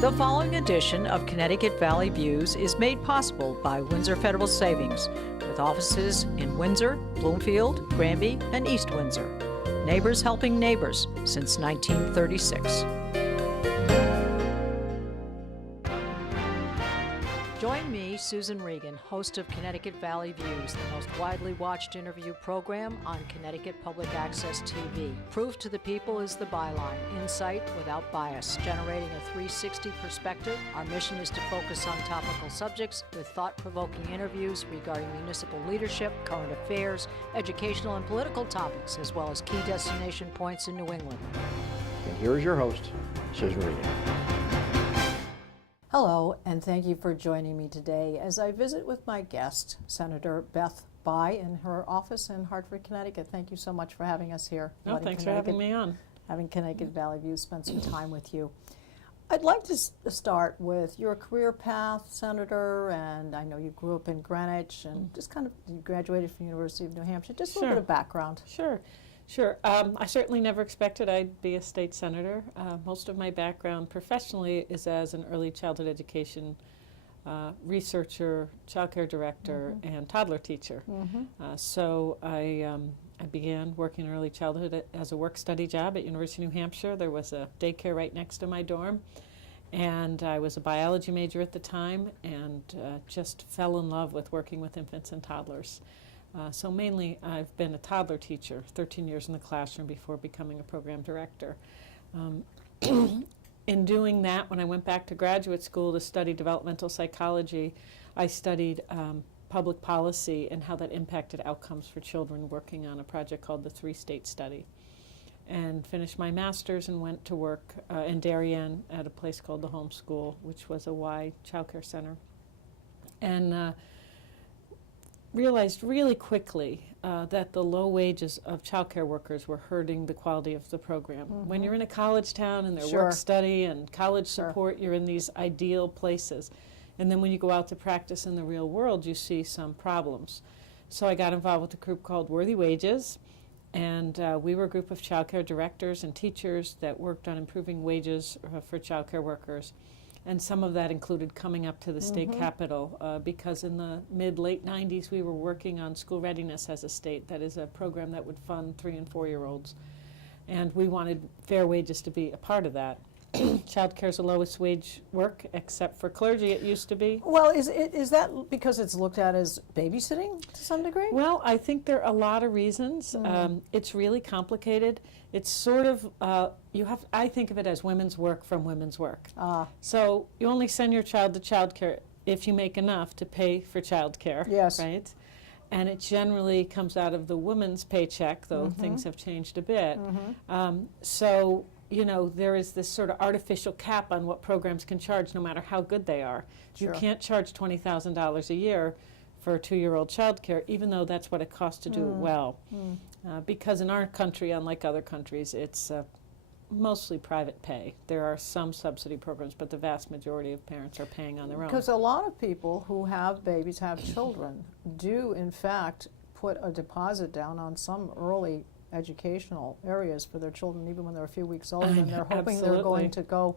The following edition of Connecticut Valley Views is made possible by Windsor Federal Savings, with offices in Windsor, Bloomfield, Granby, and East Windsor. Neighbors helping neighbors since 1936. Join me, Susan Regan, host of Connecticut Valley Views, the most widely watched interview program on Connecticut Public Access TV. Proof to the people is the byline, insight without bias, generating a 360 perspective. Our mission is to focus on topical subjects with thought-provoking interviews regarding municipal leadership, current affairs, educational and political topics, as well as key destination points in New England. And here is your host, Susan Regan. Hello, and thank you for joining me today as I visit with my guest, Senator Beth Bye, in her office in Hartford, Connecticut. Thank you so much for having us here. Oh, thanks for having me on. Having Connecticut Valley Views spend some time with you. I'd like to start with your career path, Senator, and I know you grew up in Greenwich, and just kind of you graduated from the University of New Hampshire. Just a little bit of background. Sure. I certainly never expected I'd be a state senator. Most of my background professionally is as an early childhood education researcher, child care director, and toddler teacher. So I began working in early childhood as a work-study job at University of New Hampshire. There was a daycare right next to my dorm, and I was a biology major at the time, and just fell in love with working with infants and toddlers. So mainly I've been a toddler teacher, 13 years in the classroom before becoming a program director. In doing that, when I went back to graduate school to study developmental psychology, I studied public policy and how that impacted outcomes for children, working on a project called the Three-State Study. And finished my master's and went to work in Darien at a place called the Home School, which was a Y childcare center. And realized really quickly that the low wages of childcare workers were hurting the quality of the program. When you're in a college town and there's work study and college support, you're in these ideal places. And then when you go out to practice in the real world, you see some problems. So I got involved with a group called Worthy Wages, and we were a group of childcare directors and teachers that worked on improving wages for childcare workers. And some of that included coming up to the state capitol because in the mid-late 90s we were working on school readiness as a state. That is a program that would fund 3- and 4-year-olds. And we wanted fair wages to be a part of that. Child care is the lowest wage work, except for clergy it used to be. Well, is that because it's looked at as babysitting to some degree? Well, I think there are a lot of reasons. It's really complicated. It's sort of, I think of it as women's work from women's work. So you only send your child to child care if you make enough to pay for child care, right? And it generally comes out of the woman's paycheck, though things have changed a bit. So, you know, there is this sort of artificial cap on what programs can charge no matter how good they are. You can't charge $20,000 a year for a 2-year-old child care, even though that's what it costs to do it well. Because in our country, unlike other countries, it's mostly private pay. There are some subsidy programs, but the vast majority of parents are paying on their own. Because a lot of people who have babies, have children, do in fact put a deposit down on some early educational areas for their children, even when they're a few weeks old, and they're hoping they're going to go,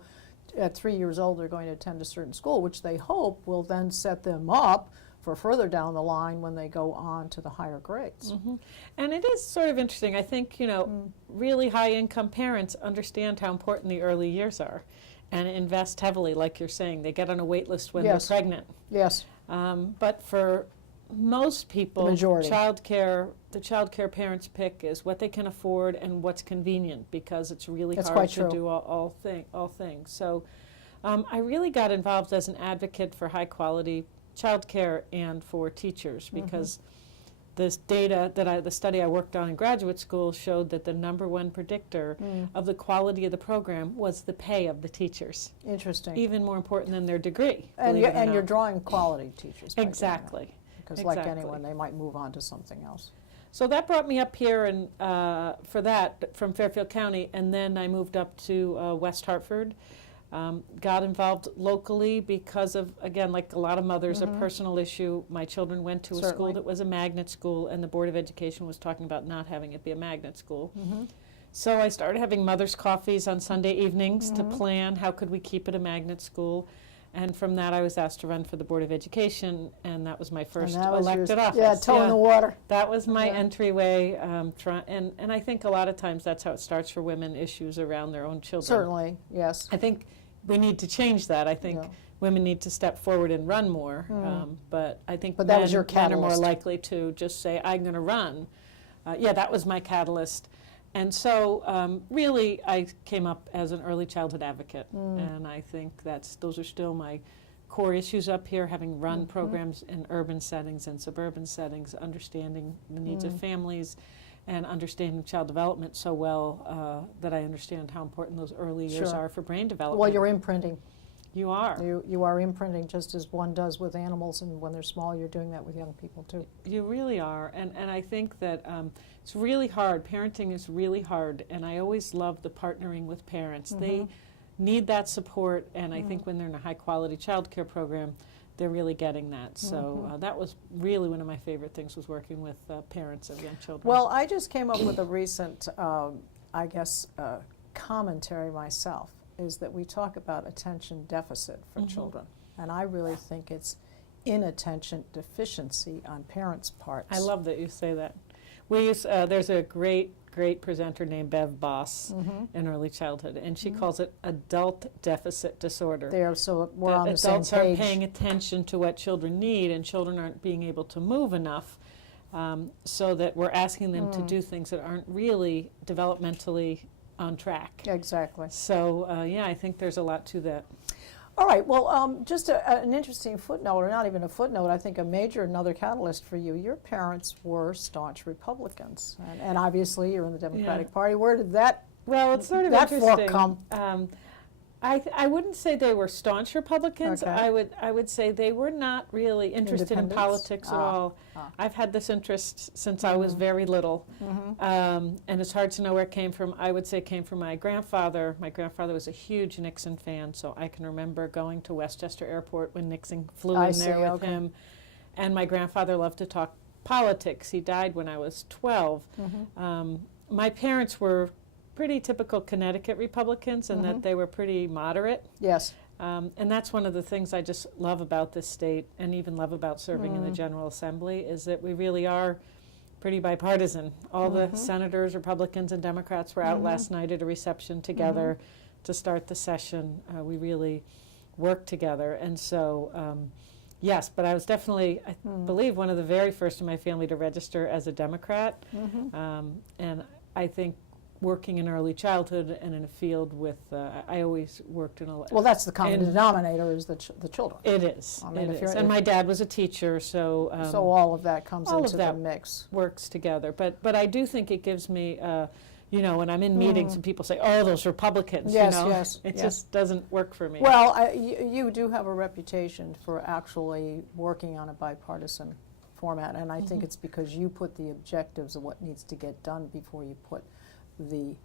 at 3 years old, they're going to attend a certain school, which they hope will then set them up for further down the line when they go on to the higher grades. And it is sort of interesting. I think, you know, really high-income parents understand how important the early years are and invest heavily, like you're saying. They get on a wait list when they're pregnant. But for most people, the child care parents pick is what they can afford and what's convenient, because it's really hard to do all things. So I really got involved as an advocate for high quality child care and for teachers, because this data the study I worked on in graduate school showed that the #1 predictor of the quality of the program was the pay of the teachers. Interesting. Even more important than their degree. And you're drawing quality teachers. Exactly. Because like anyone, they might move on to something else. So that brought me up here and for that from Fairfield County, and then I moved up to West Hartford. Got involved locally because of, again, like a lot of mothers, a personal issue. My children went to a school that was a magnet school, and the Board of Education was talking about not having it be a magnet school. So I started having mothers' coffees on Sunday evenings to plan how could we keep it a magnet school. And from that, I was asked to run for the Board of Education, and that was my first elected office. Yeah, toe in the water. That was my entryway. And I think a lot of times that's how it starts for women, issues around their own children. Certainly, yes. I think we need to change that. I think women need to step forward and run more. But I think that was your men are more catalyst. likely to just say, I'm going to run. That was my catalyst. And so really I came up as an early childhood advocate, and I think those are still my core issues up here, having run programs in urban settings and suburban settings, understanding the needs of families and understanding child development so well that I understand how important those early years are for brain development. Well, you're imprinting. You are. You are imprinting just as one does with animals, and when they're small, you're doing that with young people too. You really are, and I think that it's really hard. Parenting is really hard, and I always love the partnering with parents. They need that support, and I think when they're in a high-quality child care program, they're really getting that. So that was really one of my favorite things, was working with parents of young children. Well, I just came up with a recent, commentary myself, is that we talk about attention deficit for children. And I really think it's inattention deficiency on parents' parts. I love that you say that. We use, there's a great presenter named Beth Bye in early childhood, and she calls it adult deficit disorder. So we're on the same adults page. aren't paying attention to what children need, and children aren't being able to move enough, so that we're asking them to do things that aren't really developmentally on track. Exactly. So, I think there's a lot to that. All right, well, just an interesting footnote, or not even a footnote, I think another catalyst for you. Your parents were staunch Republicans, and obviously you're in the Democratic Party. Where did that Well, it's sort of that interesting. fork come? I wouldn't say they were staunch Republicans. Okay. I would say they were not really interested in politics at all. I've had this interest since I was very little, and it's hard to know where it came from. I would say it came from my grandfather. My grandfather was a huge Nixon fan, so I can remember going to Westchester Airport when Nixon flew in there with him. And my grandfather loved to talk politics. He died when I was 12. My parents were pretty typical Connecticut Republicans, in that they were pretty moderate. Yes. And that's one of the things I just love about this state, and even love about serving in the General Assembly, is that we really are pretty bipartisan. All the senators, Republicans and Democrats, were out last night at a reception together to start the session. We really work together. And so, yes, but I was definitely, I believe, one of the very first in my family to register as a Democrat. And I think working in early childhood and in a field with, I always worked in a... Well, that's the common denominator, is the children. It is. I mean, it is. And my dad was a teacher, so... so all of that comes all into of that the mix. Works together. But I do think it gives me, when I'm in meetings and people say, oh, those Republicans, Yes, you know, yes, it yes. just doesn't work for me. Well, you do have a reputation for actually working on a bipartisan format, and I think it's because you put the objectives of what needs to get done before you put the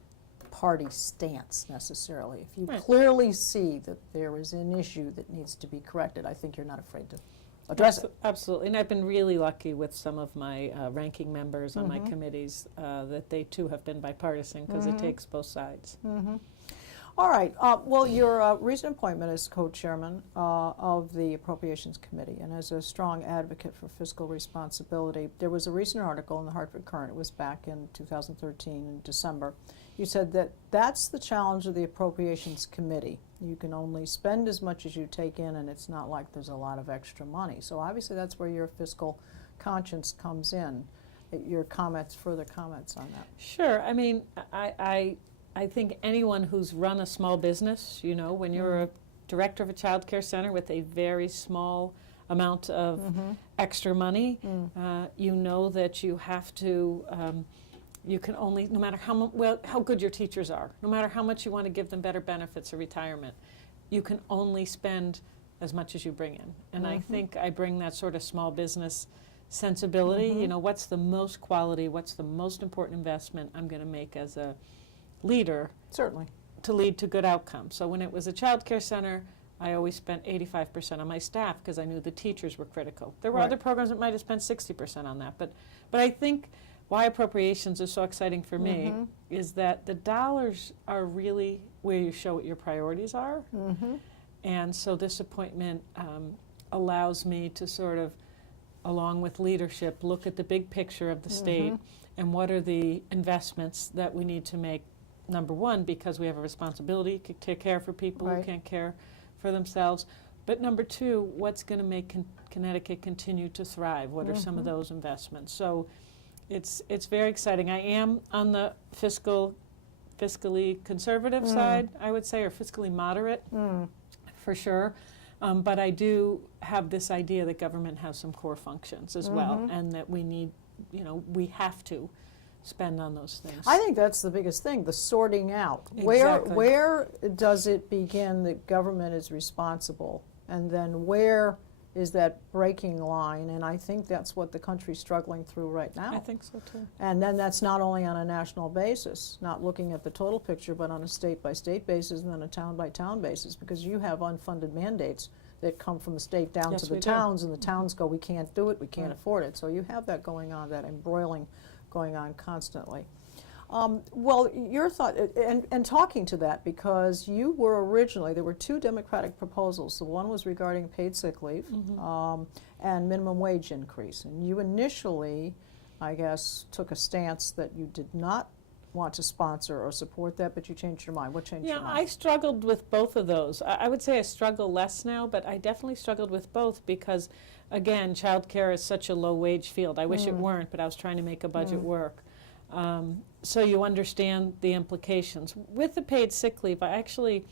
party stance necessarily. If you clearly see that there is an issue that needs to be corrected, I think you're not afraid to address it. Absolutely. And I've been really lucky with some of my ranking members on my committees that they too have been bipartisan, because it takes both sides. All right. Well, your recent appointment as co-chairman of the Appropriations Committee, and as a strong advocate for fiscal responsibility, there was a recent article in the Hartford Courant, it was back in 2013 in December. You said that that's the challenge of the Appropriations Committee. You can only spend as much as you take in, and it's not like there's a lot of extra money. So obviously that's where your fiscal conscience comes in. Your further comments on that? Sure. I mean, I think anyone who's run a small business, when you're a director of a child care center with a very small amount of extra money, you know that you have to, you can only, no matter how good your teachers are, no matter how much you want to give them better benefits or retirement, you can only spend as much as you bring in. And I think I bring that sort of small business sensibility. What's the most quality, what's the most important investment I'm going to make as a leader, certainly, to lead to good outcomes. So when it was a child care center, I always spent 85% on my staff, because I knew the teachers were critical. There were other programs that might have spent 60% on that, but I think why appropriations is so exciting for me is that the dollars are really where you show what your priorities are. And so this appointment allows me to sort of, along with leadership, look at the big picture of the state and what are the investments that we need to make, number one, because we have a responsibility to take care for people who can't care for themselves. But number two, what's going to make Connecticut continue to thrive? What are some of those investments? So it's very exciting. I am on the fiscally conservative side, I would say, or fiscally moderate, for sure. But I do have this idea that government has some core functions as well, and that we need, we have to spend on those things. I think that's the biggest thing, the sorting out. Exactly. Where does it begin that government is responsible? And then where is that breaking line? And I think that's what the country's struggling through right now. I think so too. And then that's not only on a national basis, not looking at the total picture, but on a state-by-state basis and then a town-by-town basis, because you have unfunded mandates that come from the state down to the towns, and the towns go, we can't do it, we can't afford it. So you have that going on, that embroiling going on constantly. Well, your thought, and talking to that, because you were originally, there were two Democratic proposals. The one was regarding paid sick leave and minimum wage increase. And you initially, I guess, took a stance that you did not want to sponsor or support that, but you changed your mind. What changed your mind? Yeah, I struggled with both of those. I would say I struggle less now, but I definitely struggled with both because, again, childcare is such a low-wage field. I wish it weren't, but I was trying to make a budget work. So you understand the implications. With the paid sick leave, I actually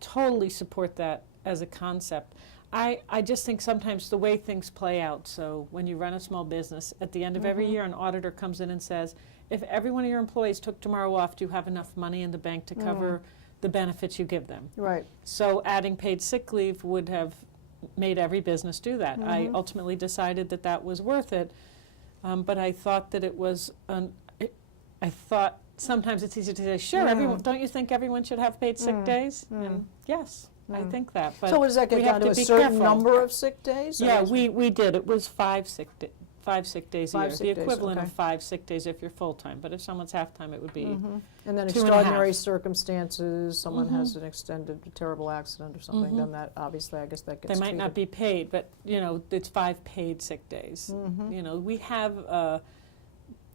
totally support that as a concept. I just think sometimes the way things play out, so when you run a small business, at the end of every year, an auditor comes in and says, if every one of your employees took tomorrow off, do you have enough money in the bank to cover the benefits you give them? Right. So adding paid sick leave would have made every business do that. I ultimately decided that that was worth it, but I thought that it was, I thought sometimes it's easy to say, sure, everyone, don't you think everyone should have paid sick days? And yes, I think that. But so does that get down to a certain number of sick days? Yeah, we did. It was 5 sick days a year, the equivalent okay. of 5 sick days if you're full-time. But if someone's half-time, it would be And then 2.5. extraordinary circumstances, someone has an extended terrible accident or something, then that obviously, I guess that gets they might not be paid, but it's 5 paid sick days. We have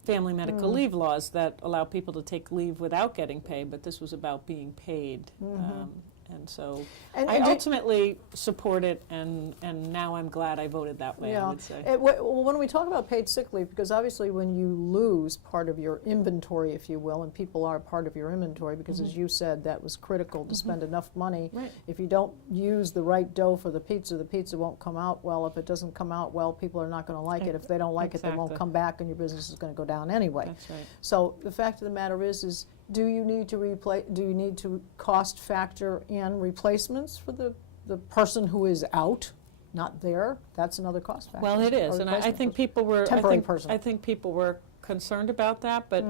family medical leave laws that allow people to take leave without getting paid, but this was about being paid. And so I ultimately support it, and now I'm glad I voted that way, I would say. Well, when we talk about paid sick leave, because obviously when you lose part of your inventory, if you will, and people are part of your inventory, because as you said, that was critical to spend enough money. Right. If you don't use the right dough for the pizza won't come out well. If it doesn't come out well, people are not going to like it. If they don't like it, they won't come back, and your business is going to go down anyway. That's right. So the fact of the matter is do you need to cost factor in replacements for the person who is out, not there? That's another cost factor. Well, it is, and I think people were temporary person. I think people were concerned about that, but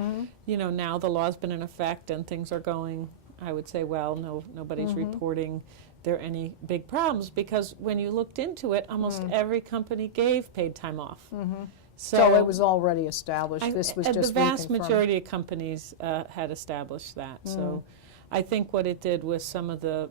now the law's been in effect and things are going, I would say, well, nobody's reporting there are any big problems, because when you looked into it, almost every company gave paid time off. So it was already established. This was just the vast reconfirmed. majority of companies had established that. So I think what it did was some of the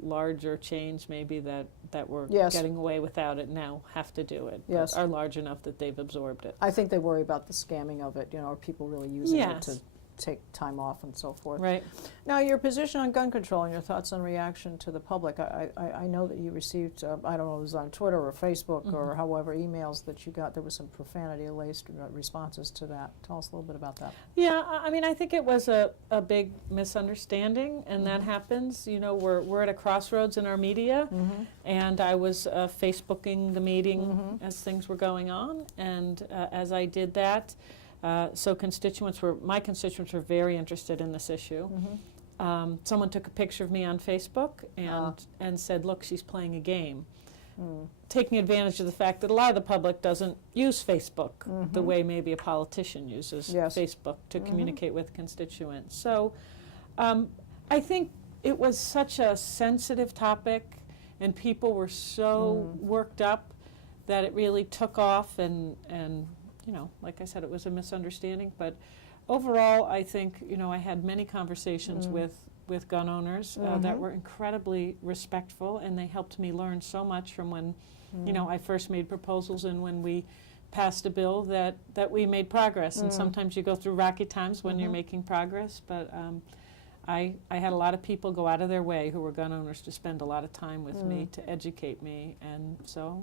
larger chains maybe that were getting away without it now have to do it. Yes. But are large enough that they've absorbed it. I think they worry about the scamming of it. Are people really using it to take time off and so forth? Right. Now, your position on gun control and your thoughts on reaction to the public. I know that you received, I don't know if it was on Twitter or Facebook or however, emails that you got. There was some profanity-laced responses to that. Tell us a little bit about that. Yeah, I mean, I think it was a big misunderstanding, and that happens. We're at a crossroads in our media, and I was Facebooking the meeting as things were going on, and as I did that, so my constituents were very interested in this issue. Someone took a picture of me on Facebook and said, look, she's playing a game, taking advantage of the fact that a lot of the public doesn't use Facebook the way maybe a politician uses Facebook to communicate with constituents. So I think it was such a sensitive topic, and people were so worked up that it really took off, and like I said, it was a misunderstanding. But overall, I think, I had many conversations with gun owners that were incredibly respectful, and they helped me learn so much from when, I first made proposals and when we passed a bill that we made progress. And sometimes you go through rocky times when you're making progress, but I had a lot of people go out of their way who were gun owners to spend a lot of time with me to educate me, and so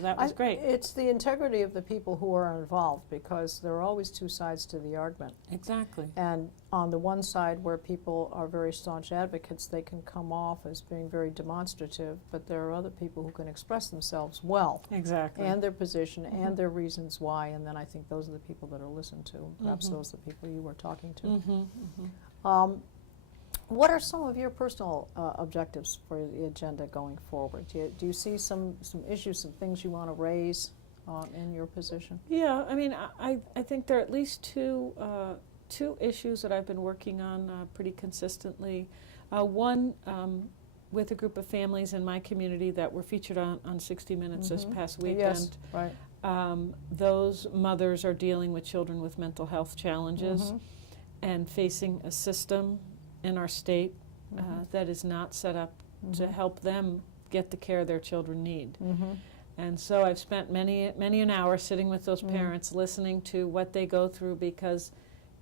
that was great. It's the integrity of the people who are involved, because there are always two sides to the argument. Exactly. And on the one side, where people are very staunch advocates, they can come off as being very demonstrative, but there are other people who can express themselves well. Exactly. And their position and their reasons why, and then I think those are the people that are listened to. Perhaps those are the people you were talking to. What are some of your personal objectives for the agenda going forward? Do you see some issues, some things you want to raise in your position? Yeah, I mean, I think there are at least two issues that I've been working on pretty consistently. One, with a group of families in my community that were featured on 60 Minutes this past weekend. Yes, right. Those mothers are dealing with children with mental health challenges and facing a system in our state that is not set up to help them get the care their children need. And so I've spent many an hour sitting with those parents, listening to what they go through, because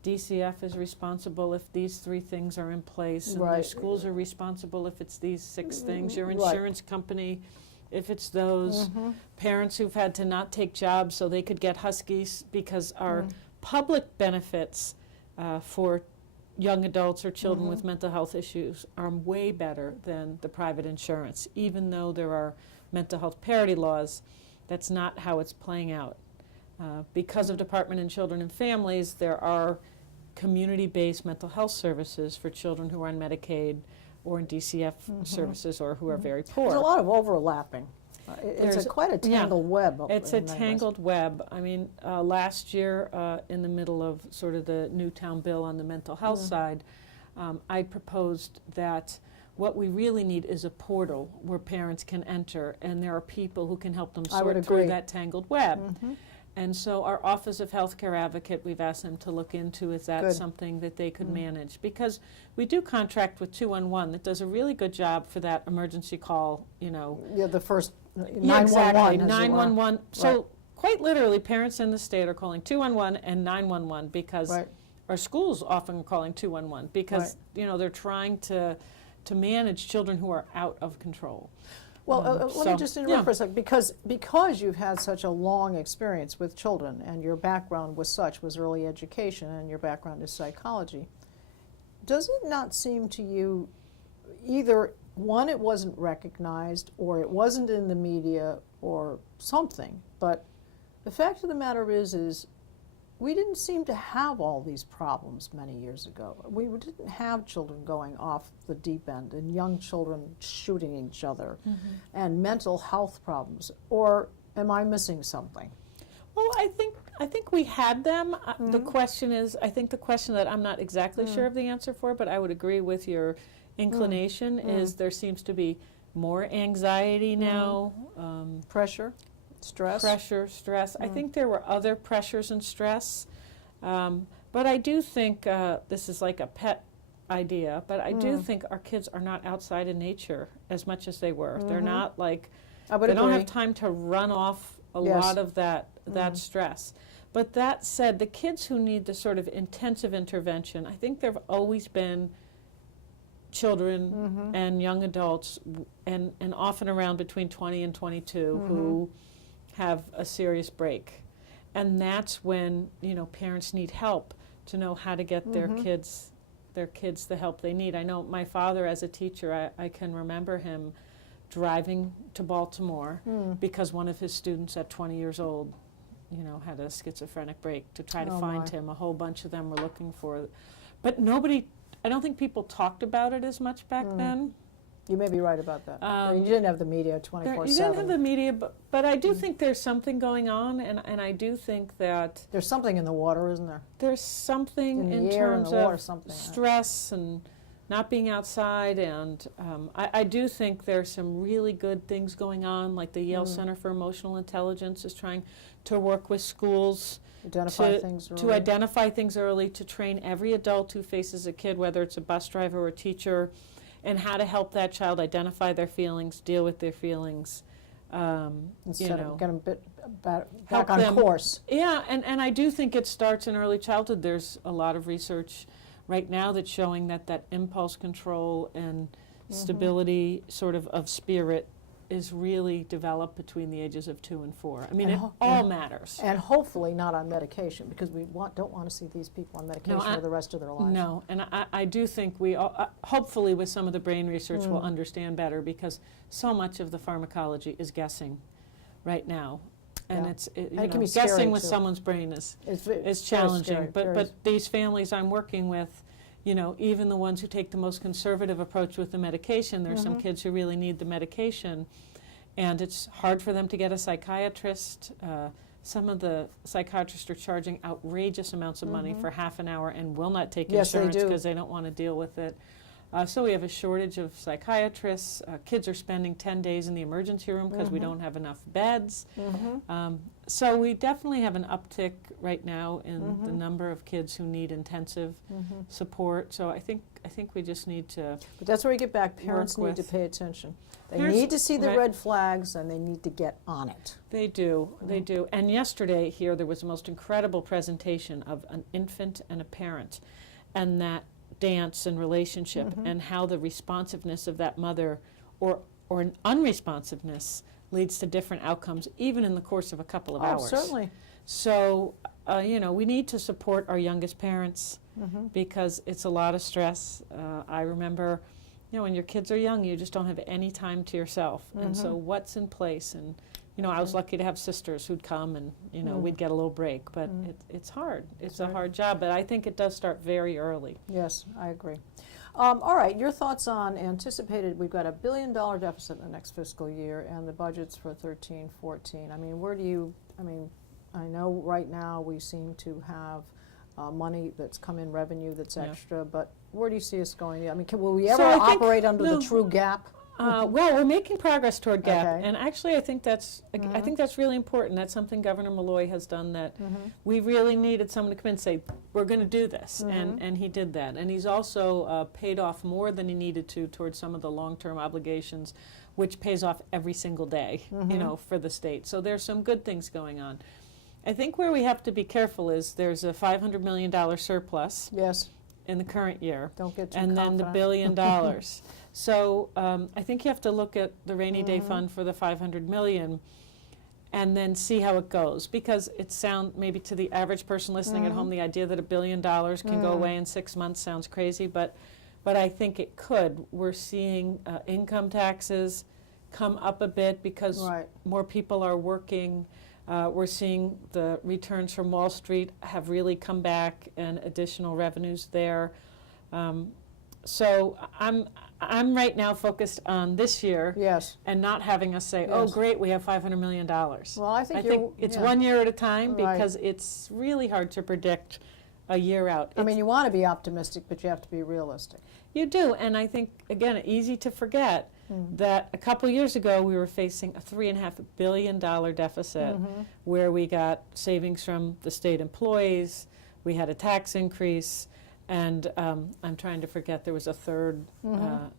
DCF is responsible if these 3 things are in place, and your schools are responsible if it's these 6 things, your insurance company if it's those, parents who've had to not take jobs so they could get Huskies, because our public benefits for young adults or children with mental health issues are way better than the private insurance. Even though there are mental health parity laws, that's not how it's playing out. Because of Department of Children and Families, there are community-based mental health services for children who are on Medicaid or in DCF services, or who are very poor. There's a lot of overlapping. It's quite a tangled web. It's a tangled web. I mean, last year, in the middle of sort of the Newtown bill on the mental health side, I proposed that what we really need is a portal where parents can enter, and there are people who can help them sort through that tangled web. And so our Office of Healthcare Advocate, we've asked them to look into, is that something that they could manage? Because we do contract with 211 that does a really good job for that emergency call, Yeah, the first 911. Yeah, exactly, 911. So quite literally, parents in the state are calling 211 and 911 because our schools often are calling 211 because, they're trying to manage children who are out of control. Well, let me just interrupt for a second, because you've had such a long experience with children, and your background was early education, and your background is psychology. Does it not seem to you either, one, it wasn't recognized, or it wasn't in the media, or something, but the fact of the matter is we didn't seem to have all these problems many years ago. We didn't have children going off the deep end and young children shooting each other and mental health problems. Or am I missing something? Well, I think we had them. The question is, I think the question that I'm not exactly sure of the answer for, but I would agree with your inclination, is there seems to be more anxiety now. Pressure? Stress? Pressure, stress. I think there were other pressures and stress. But I do think, this is like a pet idea, but I do think our kids are not outside in nature as much as they were. They're not like, they don't have time to run off a lot of that stress. But that said, the kids who need the sort of intensive intervention, I think there have always been children and young adults, and often around between 20 and 22, who have a serious break. And that's when, parents need help to know how to get their kids the help they need. I know my father, as a teacher, I can remember him driving to Baltimore because one of his students at 20 years old, had a schizophrenic break, to try to find him. A whole bunch of them were looking for it. But I don't think people talked about it as much back then. You may be right about that. You didn't have the media 24/7. You didn't have the media, but I do think there's something going on, and I do think that there's something in the water, isn't there? There's something in the air terms and the water, of something, stress and not being outside, and I do think there's some really good things going on, like the Yale Center for Emotional Intelligence is trying to work with schools to identify things early, to train every adult who faces a kid, whether it's a bus driver or a teacher, and how to help that child identify their feelings, deal with their feelings. Instead of get them back help on them. course. Yeah, and I do think it starts in early childhood. There's a lot of research right now that's showing that impulse control and stability sort of spirit is really developed between the ages of 2 and 4. I mean, it all matters. And hopefully not on medication, because we don't want to see these people on medication for the rest of their lives. No, and I do think we all, hopefully with some of the brain research we'll understand better, because so much of the pharmacology is guessing right now. And it can be scary guessing with too. Someone's brain is It's challenging. very But these families I'm working with, even the ones who take the most conservative approach with the medication, there's some kids who really need the medication, and it's hard for them to get a psychiatrist. Some of the psychiatrists are charging outrageous amounts of money for half an hour and will not take insurance because they don't want to deal with it. So we have a shortage of psychiatrists. Kids are spending 10 days in the emergency room because we don't have enough beds. So we definitely have an uptick right now in the number of kids who need intensive support. So I think we just need to. But that's where we get back. Parents need to pay attention. They need to see the red flags, and they need to get on it. They do. They do. And yesterday here there was the most incredible presentation of an infant and a parent, and that dance and relationship, and how the responsiveness of that mother or an unresponsiveness leads to different outcomes, even in the course of a couple of hours. Certainly. So, we need to support our youngest parents because it's a lot of stress. I remember, when your kids are young, you just don't have any time to yourself. And so what's in place? And, I was lucky to have sisters who'd come and, we'd get a little break. But it's hard. It's a hard job. But I think it does start very early. Yes, I agree. All right, your thoughts on anticipated, we've got $1 billion deficit in the next fiscal year, and the budget's for 13-14. I mean, I know right now we seem to have money that's come in, revenue that's extra, but where do you see us going? I mean, will we ever operate under the true gap? Well, we're making progress toward gap, and actually, I think that's really important. That's something Governor Malloy has done. That we really needed someone to come in and say, "We're going to do this," and he did that. And he's also paid off more than he needed to towards some of the long-term obligations, which pays off every single day, for the state. So there's some good things going on. I think where we have to be careful is there's a $500 million surplus. Yes. In the current year. Don't get too and confident. then the $1 billion. So I think you have to look at the rainy day fund for the $500 million and then see how it goes, because it sounds, maybe to the average person listening at home, the idea that $1 billion can go away in 6 months sounds crazy, but I think it could. We're seeing income taxes come up a bit because more people are working. We're seeing the returns from Wall Street have really come back and additional revenues there. So I'm right now focused on this year, and not having us say, "Oh, great, we have $500 million." Well, I think it's 1 year at a time, because it's really hard to predict a year out. I mean, you want to be optimistic, but you have to be realistic. You do, and I think, again, easy to forget that a couple years ago we were facing a $3.5 billion deficit where we got savings from the state employees, we had a tax increase, and I'm trying to forget, there was a third. I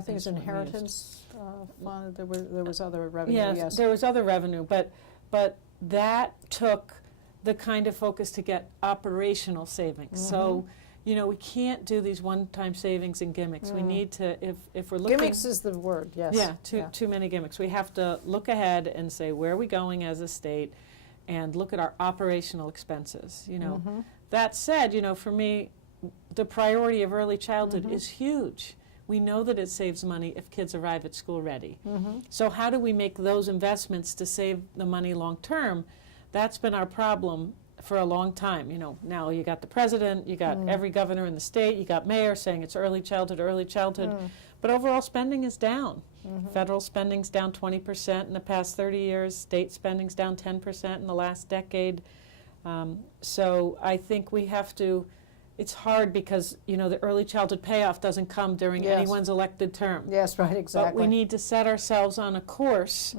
think it's inheritance fund. There was other revenue. Yes, there was other revenue, but that took the kind of focus to get operational savings. So, we can't do these one-time savings and gimmicks. We need to, if we're looking... Gimmicks is the word, yes. Yeah, too many gimmicks. We have to look ahead and say, where are we going as a state, and look at our operational expenses, That said, for me, the priority of early childhood is huge. We know that it saves money if kids arrive at school ready. So how do we make those investments to save the money long-term? That's been our problem for a long time. Now you got the president, you got every governor in the state, you got mayors saying it's early childhood, but overall spending is down. Federal spending's down 20% in the past 30 years, state spending's down 10% in the last decade. So I think we have to it's hard because, you know, the early childhood payoff doesn't come during Yes. anyone's elected term. Yes, right, exactly. But we need to set ourselves on a course,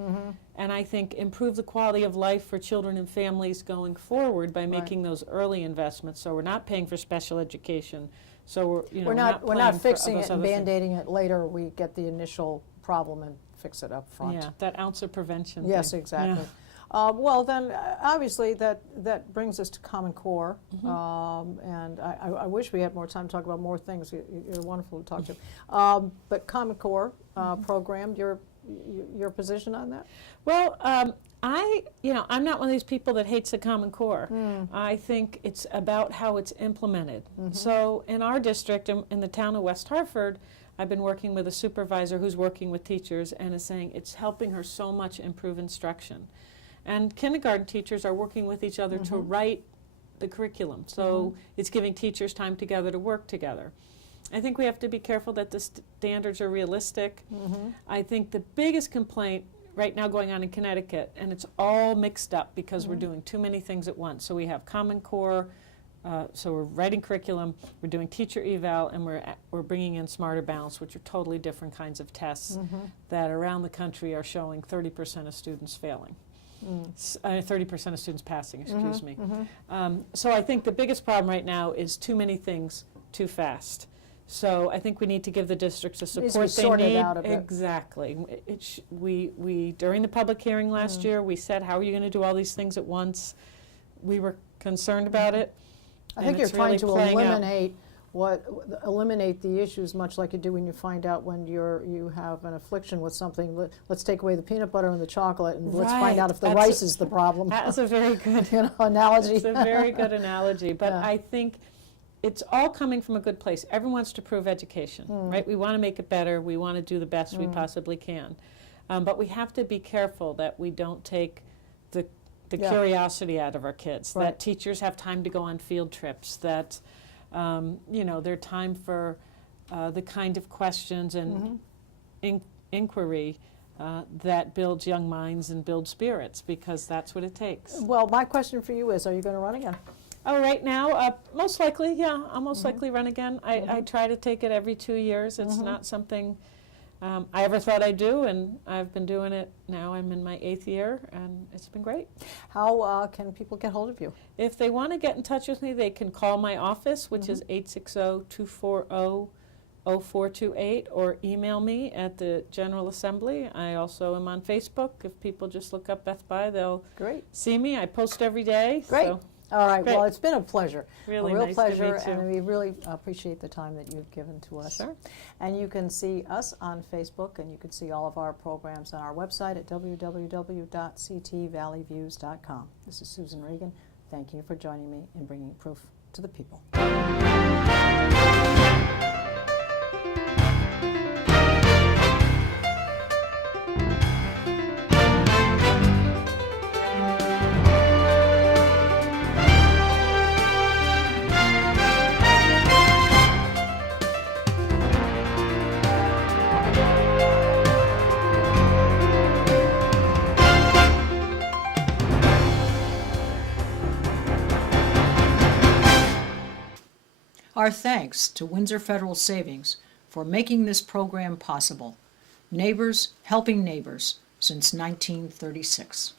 and I think improve the quality of life for children and families going forward by making those early investments. So we're not paying for special education. So we're, you know, we're not fixing those it and other things. band-aiding it later. We get the initial problem and fix it up front. Yeah, that ounce of prevention. Yes, thing. exactly. Yeah. Well, then, obviously, that brings us to Common Core, and I wish we had more time to talk about more things. You're wonderful to talk to. But Common Core program, your position on that? Well, I'm not one of these people that hates the Common Core. I think it's about how it's implemented. So in our district, in the town of West Hartford, I've been working with a supervisor who's working with teachers and is saying it's helping her so much improve instruction. And kindergarten teachers are working with each other to write the curriculum. So it's giving teachers time together to work together. I think we have to be careful that the standards are realistic. I think the biggest complaint right now going on in Connecticut, and it's all mixed up because we're doing too many things at once. So we have Common Core, so we're writing curriculum, we're doing teacher eval, and we're bringing in Smarter Balance, which are totally different kinds of tests that around the country are showing 30% of students failing. 30% of students passing, excuse me. So I think the biggest problem right now is too many things too fast. So I think we need to give the districts the support they sorted need. out a bit. Exactly. We during the public hearing last year, we said, how are you going to do all these things at once? We were concerned about it. I think you're trying to eliminate the issues, much like you do when you find out when you have an affliction with something. Let's take away the peanut butter and the chocolate, and let's find out if the rice is the problem. That's a very good analogy. It's a very good analogy. But I think it's all coming from a good place. Everyone wants to improve education, right? We want to make it better. We want to do the best we possibly can. But we have to be careful that we don't take the curiosity out of our kids, that teachers have time to go on field trips, that their time for the kind of questions and inquiry that builds young minds and builds spirits, because that's what it takes. Well, my question for you is, are you going to run again? Oh, right now, most likely, yeah, I'll most likely run again. I try to take it every 2 years. It's not something I ever thought I'd do, and I've been doing it now. I'm in my 8th year, and it's been great. How can people get hold of you? If they want to get in touch with me, they can call my office, which is 860-240-0428, or email me at the General Assembly. I also am on Facebook. If people just look up Beth Bye, they'll see me. I post every day. Great. So. All right. Great. Well, it's been a pleasure. Really a real nice pleasure, to meet you. and we really appreciate the time that you've given to us. Sure. And you can see us on Facebook, and you can see all of our programs on our website at www.ctvalleyviews.com. This is Susan Regan. Thank you for joining me in bringing proof to the people. Our thanks to Windsor Federal Savings for making this program possible. Neighbors helping neighbors since 1936.